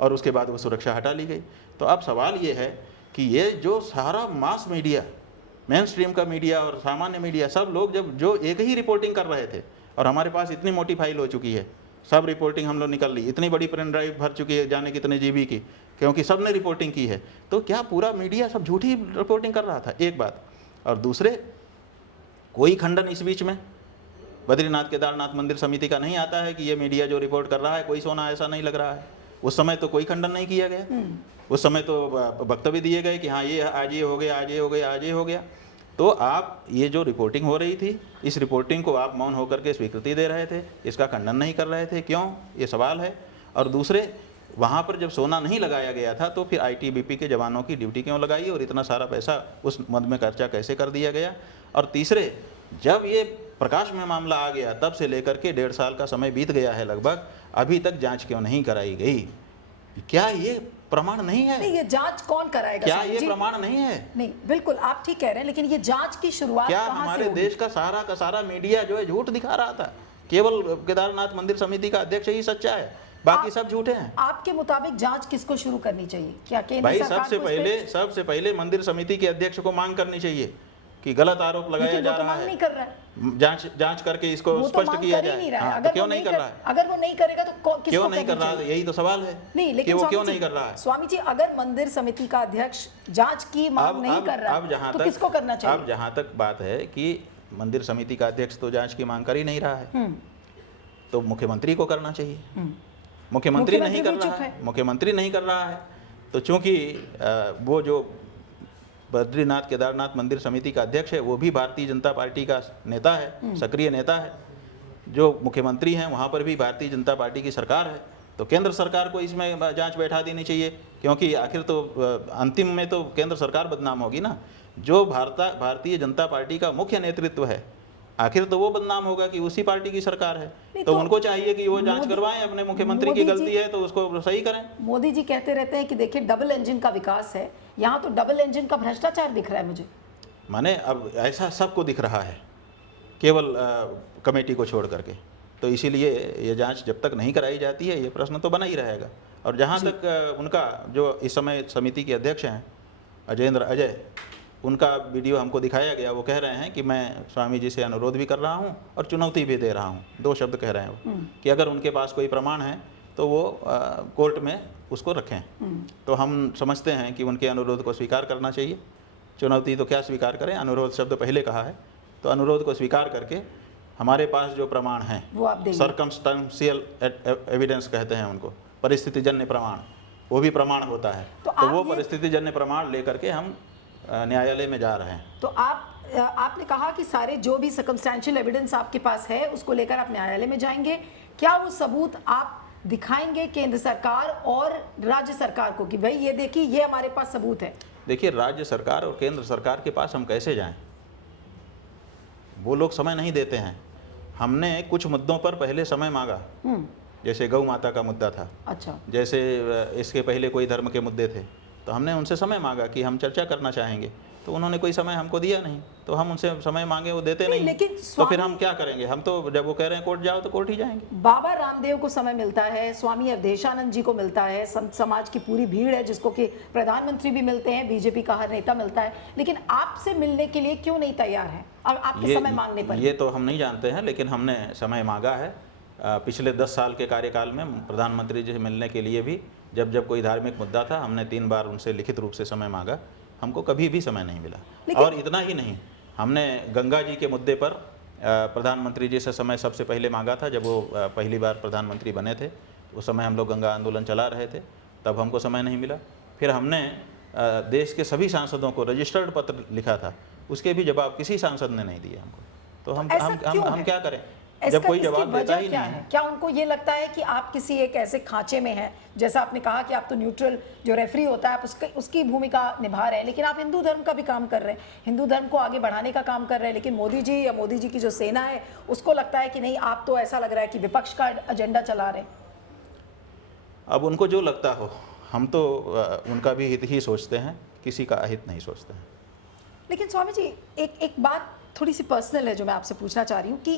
और उसके बाद वो सुरक्षा हटा ली गई। तो अब सवाल ये है कि ये जो सारा मास मीडिया, मेन स्ट्रीम का मीडिया और सामान्य मीडिया, सब लोग जब जो एक ही रिपोर्टिंग कर रहे थे, और हमारे पास इतनी मोटी फाइल हो चुकी है, सब रिपोर्टिंग हम लोग निकल ली, इतनी बड़ी पेन ड्राइव भर चुकी है जाने कितने जीबी की, क्योंकि सब ने रिपोर्टिंग की है। तो क्या पूरा मीडिया सब झूठी रिपोर्टिंग कर रहा था? एक बात। और दूसरे, कोई खंडन इस बीच में बद्रीनाथ केदारनाथ मंदिर समिति का नहीं आता है कि ये मीडिया जो रिपोर्ट कर रहा है कोई सोना ऐसा नहीं लग रहा है। उस समय तो कोई खंडन नहीं किया गया, उस समय तो वक्तव्य दिए गए कि हाँ ये आज ये हो गया, आज ये हो गया, आज ये हो गया। तो आप ये जो रिपोर्टिंग हो रही थी, इस रिपोर्टिंग को आप मौन होकर के स्वीकृति दे रहे थे, इसका खंडन नहीं कर रहे थे, क्यों? ये सवाल है। और दूसरे, वहाँ पर जब सोना नहीं लगाया गया था तो फिर आईटीबीपी के जवानों की ड्यूटी क्यों लगाई और इतना सारा पैसा उस मद में खर्चा कैसे कर दिया गया? और तीसरे, जब ये प्रकाश में मामला आ गया तब से लेकर के 1.5 साल का समय बीत गया है लगभग, अभी तक जांच क्यों नहीं कराई गई? क्या ये प्रमाण नहीं है? नहीं, ये जांच कौन कराएगा? क्या स्वामी ये जी? प्रमाण नहीं है? नहीं, बिल्कुल आप ठीक कह रहे हैं, लेकिन ये जांच की शुरुआत क्या कहाँ से हमारे होगी? देश का सारा मीडिया जो है झूठ दिखा रहा था? केवल केदारनाथ मंदिर समिति का अध्यक्ष ही सच्चा है, बाकी सब झूठे हैं। आपके मुताबिक जांच किसको शुरू करनी चाहिए? क्या केंद्र भाई सरकार को इस पे- सबसे पहले मंदिर समिति के अध्यक्ष को मांग करनी चाहिए कि गलत आरोप लगाया लेकिन जा वो तो रहा मांग है, नहीं कर रहा है। जांच करके इसको वो तो स्पष्ट मांग किया कर ही नहीं जाए। रहा है। हाँ, अगर तो क्यों वो नहीं कर रहा है? अगर वो नहीं करेगा तो किसको क्यों नहीं कर करनी रहा है? चाहिए? यही तो सवाल है नहीं, कि लेकिन वो स्वामी क्यों जी- नहीं कर रहा है? स्वामी जी, अगर मंदिर समिति का अध्यक्ष जांच की मांग नहीं कर रहा है तो किसको करना चाहिए? अब जहाँ तक बात है कि मंदिर समिति का अध्यक्ष तो जांच की मांग कर ही नहीं रहा है, तो मुख्यमंत्री को करना चाहिए। मुख्यमंत्री नहीं कर भी रहा चुप है, है। मुख्यमंत्री नहीं कर रहा है। तो चूंकि वो जो बद्रीनाथ केदारनाथ मंदिर समिति का अध्यक्ष है वो भी भारतीय जनता पार्टी का नेता है, सक्रिय नेता है। जो मुख्यमंत्री हैं वहाँ पर भी भारतीय जनता पार्टी की सरकार है, तो केंद्र सरकार को इसमें जांच बैठा देनी चाहिए, क्योंकि आखिर तो अंतिम में तो केंद्र सरकार बदनाम होगी ना। जो भारतीय जनता पार्टी का मुख्य नेतृत्व है, आखिर तो वो बदनाम होगा कि उसी पार्टी की सरकार है। तो उनको चाहिए कि वो जांच करवाएं, अपने मुख्यमंत्री की गलती है तो उसको सही करें। मोदी जी कहते रहते हैं कि देखिए डबल इंजन का विकास है, यहाँ तो डबल इंजन का भ्रष्टाचार दिख रहा है मुझे। माने अब ऐसा सबको दिख रहा है, केवल कमेटी को छोड़ करके। तो इसीलिए ये जांच जब तक नहीं कराई जाती है ये प्रश्न तो बना ही रहेगा। और जहाँ तक उनका जो इस समय समिति के अध्यक्ष हैं अजय, उनका वीडियो हमको दिखाया गया, वो कह रहे हैं कि मैं स्वामी जी से अनुरोध भी कर रहा हूँ और चुनौती भी दे रहा हूँ। 2 शब्द कह रहे हैं वो कि अगर उनके पास कोई प्रमाण है तो वो कोर्ट में उसको रखें। तो हम समझते हैं कि उनके अनुरोध को स्वीकार करना चाहिए। चुनौती तो क्या स्वीकार करें, अनुरोध शब्द पहले कहा है, तो अनुरोध को स्वीकार करके हमारे पास जो प्रमाण हैं, वो आप देंगे। सर्कमस्टेंशियल एविडेंस कहते हैं उनको, परिस्थितिजन्य प्रमाण, वो भी प्रमाण होता है। तो तो वो आप ये- परिस्थितिजन्य प्रमाण लेकर के हम न्यायालय में जा रहे हैं। तो आपने कहा कि सारे जो भी सर्कमस्टेंशियल एविडेंस आपके पास है उसको लेकर आप न्यायालय में जाएंगे। क्या वो सबूत आप दिखाएंगे केंद्र सरकार और राज्य सरकार को कि भाई ये देखिए ये हमारे पास सबूत है? देखिए, राज्य सरकार और केंद्र सरकार के पास हम कैसे जाएं? वो लोग समय नहीं देते हैं। हमने कुछ मुद्दों पर पहले समय मांगा, जैसे गौ माता का मुद्दा था, अच्छा, जैसे इसके पहले कोई धर्म के मुद्दे थे, तो हमने उनसे समय मांगा कि हम चर्चा करना चाहेंगे, तो उन्होंने कोई समय हमको दिया नहीं। तो हम उनसे समय मांगे, वो देते नहीं, लेकिन तो फिर हम क्या करेंगे? हम तो जब वो कह रहे हैं कोर्ट जाओ तो कोर्ट ही जाएंगे। बाबा रामदेव को समय मिलता है, स्वामी अवधेशानंद जी को मिलता है, संत समाज की पूरी भीड़ है जिसको कि प्रधानमंत्री भी मिलते हैं, बीजेपी का हर नेता मिलता है, लेकिन आपसे मिलने के लिए क्यों नहीं तैयार है अब आपके समय मांगने पर? ये तो हम नहीं जानते हैं, लेकिन हमने समय मांगा है। पिछले 10 साल के कार्यकाल में प्रधानमंत्री जी से मिलने के लिए भी जब जब कोई धार्मिक मुद्दा था, हमने 3 बार उनसे लिखित रूप से समय मांगा, हमको कभी भी समय नहीं मिला। और इतना ही नहीं, हमने गंगा जी के मुद्दे पर प्रधानमंत्री जी से समय सबसे पहले मांगा था। जब वो पहली बार प्रधानमंत्री बने थे, उस समय हम लोग गंगा आंदोलन चला रहे थे, तब हमको समय नहीं मिला। फिर हमने देश के सभी सांसदों को रजिस्टर्ड पत्र लिखा था, उसके भी जवाब किसी सांसद ने नहीं दिए हमको। तो हम क्या करें जब कोई जवाब देता ही नहीं है? क्या उनको ये लगता है कि आप किसी एक ऐसे खांचे में हैं, जैसा आपने कहा कि आप तो न्यूट्रल जो रेफरी होता है आप उसकी भूमिका निभा रहे हैं, लेकिन आप हिंदू धर्म का भी काम कर रहे हैं, हिंदू धर्म को आगे बढ़ाने का काम कर रहे हैं, लेकिन मोदी जी या मोदी जी की जो सेना है उसको लगता है कि नहीं, आप तो ऐसा लग रहा है कि विपक्ष का एजेंडा चला रहे हैं। अब उनको जो लगता हो, हम तो उनका भी हित ही सोचते हैं, किसी का अहित नहीं सोचते हैं। लेकिन स्वामी जी एक बात थोड़ी सी पर्सनल है जो मैं आपसे पूछना चाह रही हूँ कि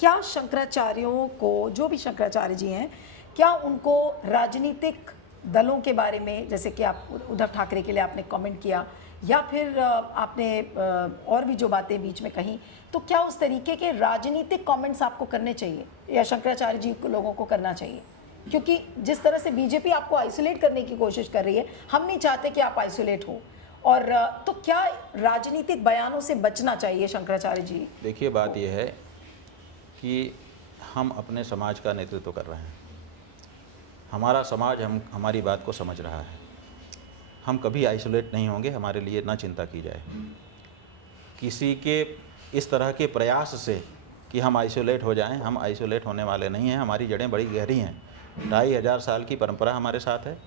क्या शंकराचार्यों को, जो भी शंकराचार्य जी हैं, क्या उनको राजनीतिक दलों के बारे में, जैसे कि आप उद्धव ठाकरे के लिए आपने कमेंट किया या फिर आपने और भी जो बातें बीच में कहीं, तो क्या उस तरीके के राजनीतिक कमेंट्स आपको करने चाहिए या शंकराचार्य जी को लोगों को करना चाहिए? क्योंकि जिस तरह से बीजेपी आपको आइसोलेट करने की कोशिश कर रही है, हम नहीं चाहते कि आप आइसोलेट हो, और तो क्या राजनीतिक बयानों से बचना चाहिए शंकराचार्य जी? देखिए, बात यह है कि हम अपने समाज का नेतृत्व कर रहे हैं, हमारा समाज हमारी बात को समझ रहा है, हम कभी आइसोलेट नहीं होंगे, हमारे लिए ना चिंता की जाए। किसी के इस तरह के प्रयास से कि हम आइसोलेट हो जाएं, हम आइसोलेट होने वाले नहीं हैं। हमारी जड़ें बड़ी गहरी हैं, 2500 साल की परंपरा हमारे साथ है।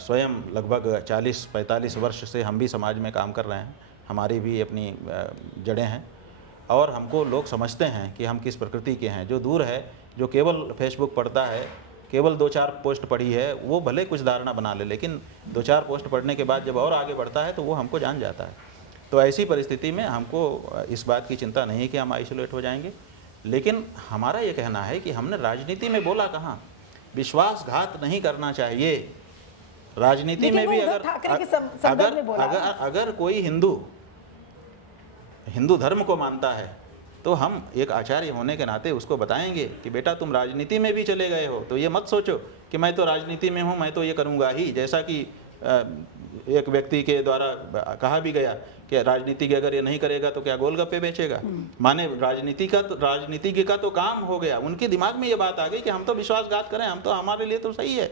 स्वयं लगभग 40-45 वर्ष से हम भी समाज में काम कर रहे हैं, हमारी भी अपनी जड़ें हैं, और हमको लोग समझते हैं कि हम किस प्रकृति के हैं। जो दूर है, जो केवल फेसबुक पढ़ता है, केवल 2-4 पोस्ट पढ़ी है, वो भले कुछ धारणा बना ले, लेकिन 2-4 पोस्ट पढ़ने के बाद जब और आगे बढ़ता है तो वो हमको जान जाता है। तो ऐसी परिस्थिति में हमको इस बात की चिंता नहीं है कि हम आइसोलेट हो जाएंगे। लेकिन हमारा ये कहना है कि हमने राजनीति में बोला कहाँ, विश्वासघात नहीं करना चाहिए। राजनीति में भी अगर कोई हिंदू धर्म को मानता है तो हम एक आचार्य होने के नाते उसको बताएंगे कि बेटा तुम राजनीति में भी चले गए हो तो ये मत सोचो कि मैं तो राजनीति में हूँ, मैं तो ये करूँगा ही। जैसा कि एक व्यक्ति के द्वारा कहा भी गया कि राजनीति के अगर ये नहीं करेगा तो क्या गोलगप्पे बेचेगा। माने राजनीति का तो काम हो गया, उनके दिमाग में ये बात आ गई कि हम तो विश्वासघात करें, हम तो हमारे लिए तो सही है।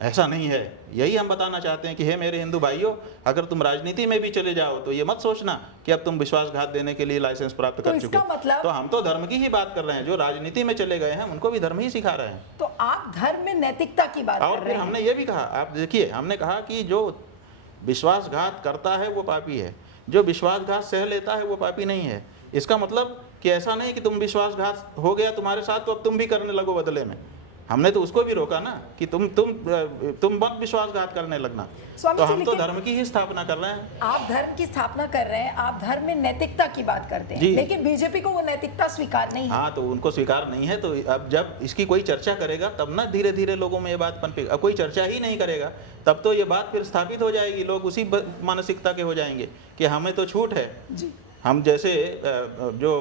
ऐसा नहीं है, यही हम बताना चाहते हैं कि हे मेरे हिंदू भाइयों, अगर तुम राजनीति में भी चले जाओ तो ये मत सोचना कि अब तुम विश्वासघात देने के लिए लाइसेंस प्राप्त कर चुके हो। तो हम तो धर्म की ही बात कर रहे हैं, जो राजनीति में चले गए हैं उनको भी धर्म ही सिखा रहे हैं। तो आप धर्म में नैतिकता की बात कर रहे हैं। हमने ये भी कहा, आप देखिए, हमने कहा कि जो विश्वासघात करता है वो पापी है, जो विश्वासघात सह लेता है वो पापी नहीं है। इसका मतलब कि ऐसा नहीं कि तुम विश्वासघात हो गया तुम्हारे साथ तो अब तुम भी करने लगो बदले में। हमने तो उसको भी रोका ना कि तुम मत विश्वासघात करने लगना। तो हम तो धर्म की ही स्थापना कर रहे हैं। आप धर्म की स्थापना कर रहे हैं, आप धर्म में नैतिकता की बात करते हैं, लेकिन बीजेपी को वो नैतिकता स्वीकार नहीं है। हाँ, तो उनको स्वीकार नहीं है, तो अब जब इसकी कोई चर्चा करेगा तब ना धीरे धीरे लोगों में ये बात पनपेगी। अब कोई चर्चा ही नहीं करेगा तब तो ये बात फिर स्थापित हो जाएगी, लोग उसी मानसिकता के हो जाएंगे कि हमें तो छूट है जी। हम जैसे जो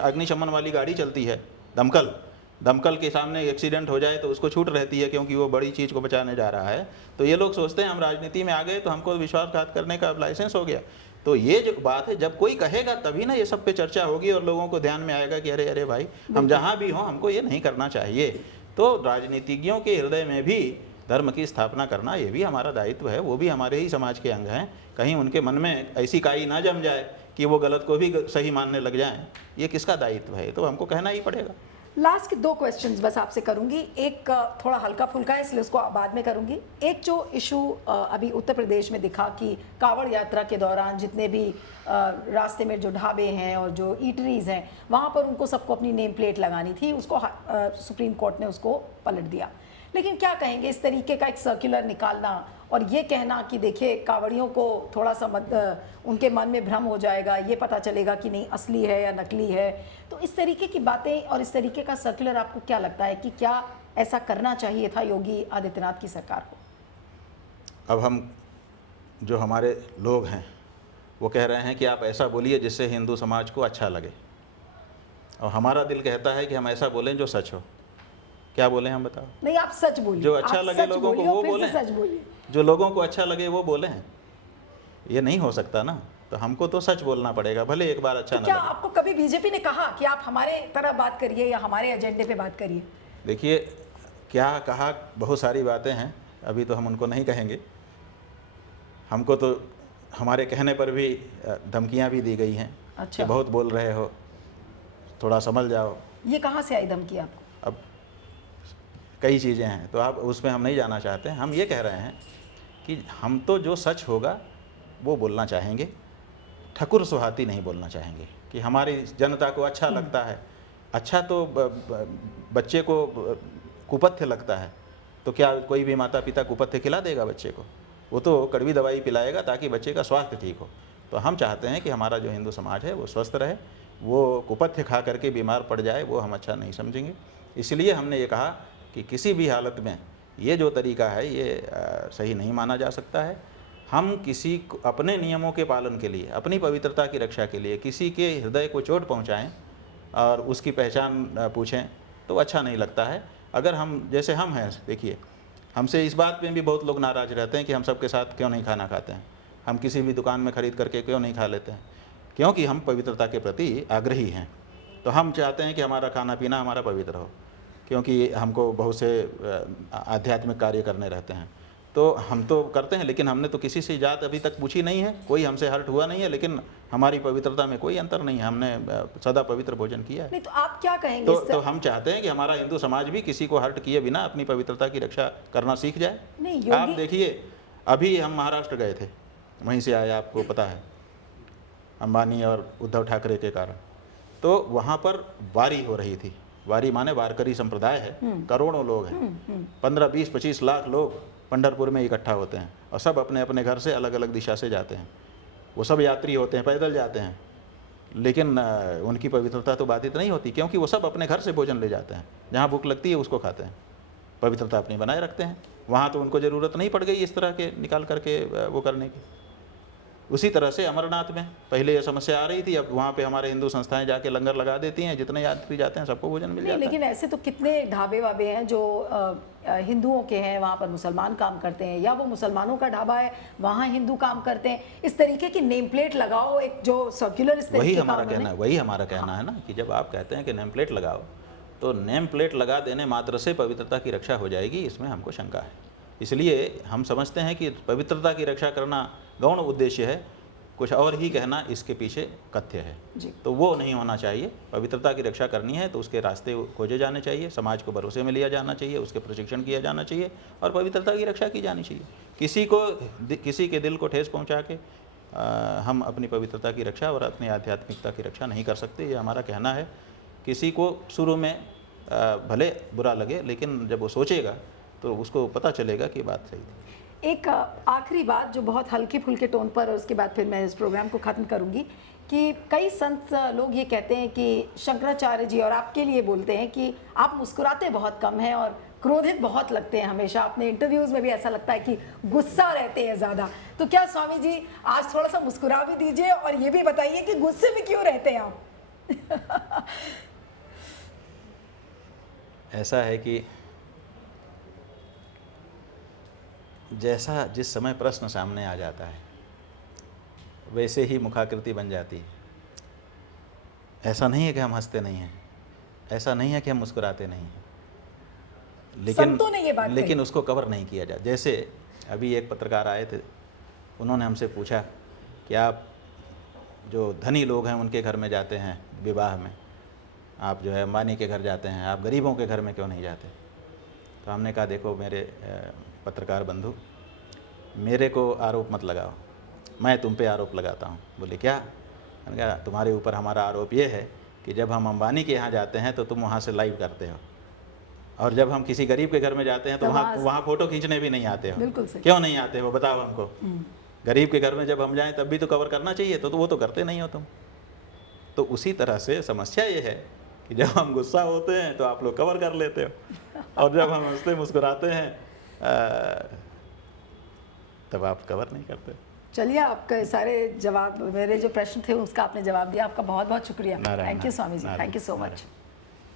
अग्निशमन वाली गाड़ी चलती है, दमकल के सामने एक्सीडेंट हो जाए तो उसको छूट रहती है क्योंकि वो बड़ी चीज़ को बचाने जा रहा है। तो ये लोग सोचते हैं हम राजनीति में आ गए तो हमको विश्वासघात करने का लाइसेंस हो गया। तो ये जो बात है, जब कोई कहेगा तभी ना ये सब पे चर्चा होगी और लोगों को ध्यान में आएगा कि अरे अरे भाई, हम जहाँ भी हों हमको ये नहीं करना चाहिए। तो राजनीतिज्ञों के हृदय में भी धर्म की स्थापना करना ये भी हमारा दायित्व है, वो भी हमारे ही समाज के अंग हैं। कहीं उनके मन में ऐसी काई ना जम जाए कि वो गलत को भी सही मानने लग जाएं, ये किसका दायित्व है? तो हमको कहना ही पड़ेगा। लास्ट के 2 क्वेश्चंस बस आपसे करूंगी। एक थोड़ा हल्का फुल्का है इसलिए उसको बाद में करूंगी। एक जो इशू अभी उत्तर प्रदेश में दिखा कि कावड़ यात्रा के दौरान जितने भी रास्ते में जो ढाबे हैं और जो ईटरीज हैं वहाँ पर उनको सबको अपनी नेम प्लेट लगानी थी, उसको सुप्रीम कोर्ट ने उसको पलट दिया। लेकिन क्या कहेंगे इस तरीके का एक सर्कुलर निकालना और ये कहना कि देखिए कावड़ियों को थोड़ा सा उनके मन में भ्रम हो जाएगा, ये पता चलेगा कि नहीं असली है या नकली है। तो इस तरीके की बातें और इस तरीके का सर्कुलर आपको क्या लगता है कि क्या ऐसा करना चाहिए था योगी आदित्यनाथ की सरकार को? अब हम जो हमारे लोग हैं वो कह रहे हैं कि आप ऐसा बोलिए जिससे हिंदू समाज को अच्छा लगे, और हमारा दिल कहता है कि हम ऐसा बोलें जो सच हो। क्या बोलें हम बताओ? नहीं, आप सच बोलिए, जो अच्छा लगे लोगों को वो बोलें, सच बोलिए, जो लोगों को अच्छा लगे वो बोलें। ये नहीं हो सकता ना, तो हमको तो सच बोलना पड़ेगा, भले एक बार अच्छा तो ना क्या लगे। आपको कभी बीजेपी ने कहा कि आप हमारे तरह बात करिए या हमारे एजेंडे पे बात करिए? देखिए, क्या कहा, बहुत सारी बातें हैं, अभी तो हम उनको नहीं कहेंगे। हमको तो हमारे कहने पर भी धमकियां भी दी गई हैं। अच्छा। कि बहुत बोल रहे हो, थोड़ा समझ जाओ। ये कहाँ से आई धमकी आपको? अब कई चीज़ें हैं, तो आप उसमें हम नहीं जाना चाहते हैं। हम ये कह रहे हैं कि हम तो जो सच होगा वो बोलना चाहेंगे, ठकुर सुहाती नहीं बोलना चाहेंगे कि हमारी जनता को अच्छा लगता है। अच्छा तो बच्चे को कुपथ्य लगता है, तो क्या कोई भी माता पिता कुपथ्य खिला देगा बच्चे को? वो तो कड़वी दवाई पिलाएगा ताकि बच्चे का स्वास्थ्य ठीक हो। तो हम चाहते हैं कि हमारा जो हिंदू समाज है वो स्वस्थ रहे। वो कुपथ्य खा करके बीमार पड़ जाए वो हम अच्छा नहीं समझेंगे। इसलिए हमने ये कहा कि किसी भी हालत में ये जो तरीका है ये सही नहीं माना जा सकता है। हम किसी को अपने नियमों के पालन के लिए, अपनी पवित्रता की रक्षा के लिए किसी के हृदय को चोट पहुंचाएं और उसकी पहचान पूछें तो अच्छा नहीं लगता है। अगर हम जैसे हम हैं, देखिए, हमसे इस बात में भी बहुत लोग नाराज़ रहते हैं कि हम सबके साथ क्यों नहीं खाना खाते हैं, हम किसी भी दुकान में ख़रीद करके क्यों नहीं खा लेते हैं, क्योंकि हम पवित्रता के प्रति आग्रही हैं। तो हम चाहते हैं कि हमारा खाना पीना हमारा पवित्र हो, क्योंकि हमको बहुत से आध्यात्मिक कार्य करने रहते हैं। तो हम तो करते हैं, लेकिन हमने तो किसी से जात अभी तक पूछी नहीं है, कोई हमसे हर्ट हुआ नहीं है, लेकिन हमारी पवित्रता में कोई अंतर नहीं है, हमने सदा पवित्र भोजन किया है। नहीं, तो आप क्या कहेंगे? तो हम चाहते हैं कि हमारा हिंदू समाज भी किसी को हर्ट किए बिना अपनी पवित्रता की रक्षा करना सीख जाए। नहीं, आप देखिए, अभी हम महाराष्ट्र गए थे, वहीं से आए, आपको पता है, अंबानी और उद्धव ठाकरे के कारण। तो वहाँ पर वारी हो रही थी। वारी माने वारकरी संप्रदाय है, करोड़ों लोग हैं, 15, 20, 25 लाख लोग पंढरपुर में इकट्ठा होते हैं और सब अपने अपने घर से अलग अलग दिशा से जाते हैं। वो सब यात्री होते हैं, पैदल जाते हैं, लेकिन उनकी पवित्रता तो बाधित नहीं होती, क्योंकि वो सब अपने घर से भोजन ले जाते हैं, जहाँ भूख लगती है उसको खाते हैं, पवित्रता अपनी बनाए रखते हैं। वहाँ तो उनको ज़रूरत नहीं पड़ गई इस तरह के निकाल करके वो करने की। उसी तरह से अमरनाथ में पहले ये समस्या आ रही थी, अब वहाँ पे हमारे हिंदू संस्थाएं जाके लंगर लगा देती हैं, जितने यात्री जाते हैं सबको भोजन मिल जाता है। लेकिन ऐसे तो कितने ढाबे वाबे हैं जो हिंदुओं के हैं, वहाँ पर मुसलमान काम करते हैं, या वो मुसलमानों का ढाबा है वहाँ हिंदू काम करते हैं। इस तरीके की नेम प्लेट लगाओ, एक जो सर्कुलर इस तरीके वही का हमारा कहना है, वही हमारा कहना है ना, कि जब आप कहते हैं कि नेम प्लेट लगाओ, तो नेम प्लेट लगा देने मात्र से पवित्रता की रक्षा हो जाएगी, इसमें हमको शंका है। इसलिए हम समझते हैं कि पवित्रता की रक्षा करना गौण उद्देश्य है, कुछ और ही कहना इसके पीछे कथ्य है जी। तो वो नहीं होना चाहिए। पवित्रता की रक्षा करनी है तो उसके रास्ते खोजे जाने चाहिए, समाज को भरोसे में लिया जाना चाहिए, उसके प्रशिक्षण किया जाना चाहिए और पवित्रता की रक्षा की जानी चाहिए। किसी के दिल को ठेस पहुंचा के हम अपनी पवित्रता की रक्षा और अपनी आध्यात्मिकता की रक्षा नहीं कर सकते, ये हमारा कहना है। किसी को शुरू में भले बुरा लगे, लेकिन जब वो सोचेगा तो उसको पता चलेगा कि बात सही थी। एक आखिरी बात जो बहुत हल्के फुल्के टोन पर, और उसके बाद फिर मैं इस प्रोग्राम को ख़त्म करूंगी, कि कई संत लोग ये कहते हैं कि शंकराचार्य जी और आपके लिए बोलते हैं कि आप मुस्कुराते बहुत कम हैं और क्रोधित बहुत लगते हैं हमेशा। अपने इंटरव्यूज़ में भी ऐसा लगता है कि गुस्सा रहते हैं ज़्यादा। तो क्या स्वामी जी आज थोड़ा सा मुस्कुरा भी दीजिए और ये भी बताइए कि गुस्से में क्यों रहते हैं आप? ऐसा है कि जैसा जिस समय प्रश्न सामने आ जाता है वैसे ही मुखाकृति बन जाती है। ऐसा नहीं है कि हम हंसते नहीं हैं, ऐसा नहीं है कि हम मुस्कुराते नहीं हैं, संतों ने ये बात लेकिन कही। उसको कवर नहीं किया जाता। जैसे अभी एक पत्रकार आए थे, उन्होंने हमसे पूछा कि आप जो धनी लोग हैं उनके घर में जाते हैं विवाह में, आप जो है अंबानी के घर जाते हैं, आप गरीबों के घर में क्यों नहीं जाते? तो हमने कहा देखो मेरे पत्रकार बंधु, मेरे को आरोप मत लगाओ, मैं तुम पे आरोप लगाता हूँ। बोले क्या? मैंने कहा तुम्हारे ऊपर हमारा आरोप ये है कि जब हम अंबानी के यहाँ जाते हैं तो तुम वहाँ से लाइव करते हो, और जब हम किसी गरीब के घर में जाते हैं तो वहाँ फ़ोटो खींचने भी नहीं आते हो। बिल्कुल सही। क्यों नहीं आते हो बताओ हमको। गरीब के घर में जब हम जाएं तब भी तो कवर करना चाहिए, तो वो तो करते नहीं हो तुम। तो उसी तरह से समस्या ये है कि जब हम गुस्सा होते हैं तो आप लोग कवर कर लेते हो, और जब हम हंसते मुस्कुराते हैं तब आप कवर नहीं करते। चलिए, आपके सारे जवाब, मेरे जो प्रश्न थे उसका आपने जवाब दिया। आपका बहुत बहुत शुक्रिया। Thank you Swami ji, thank you so much.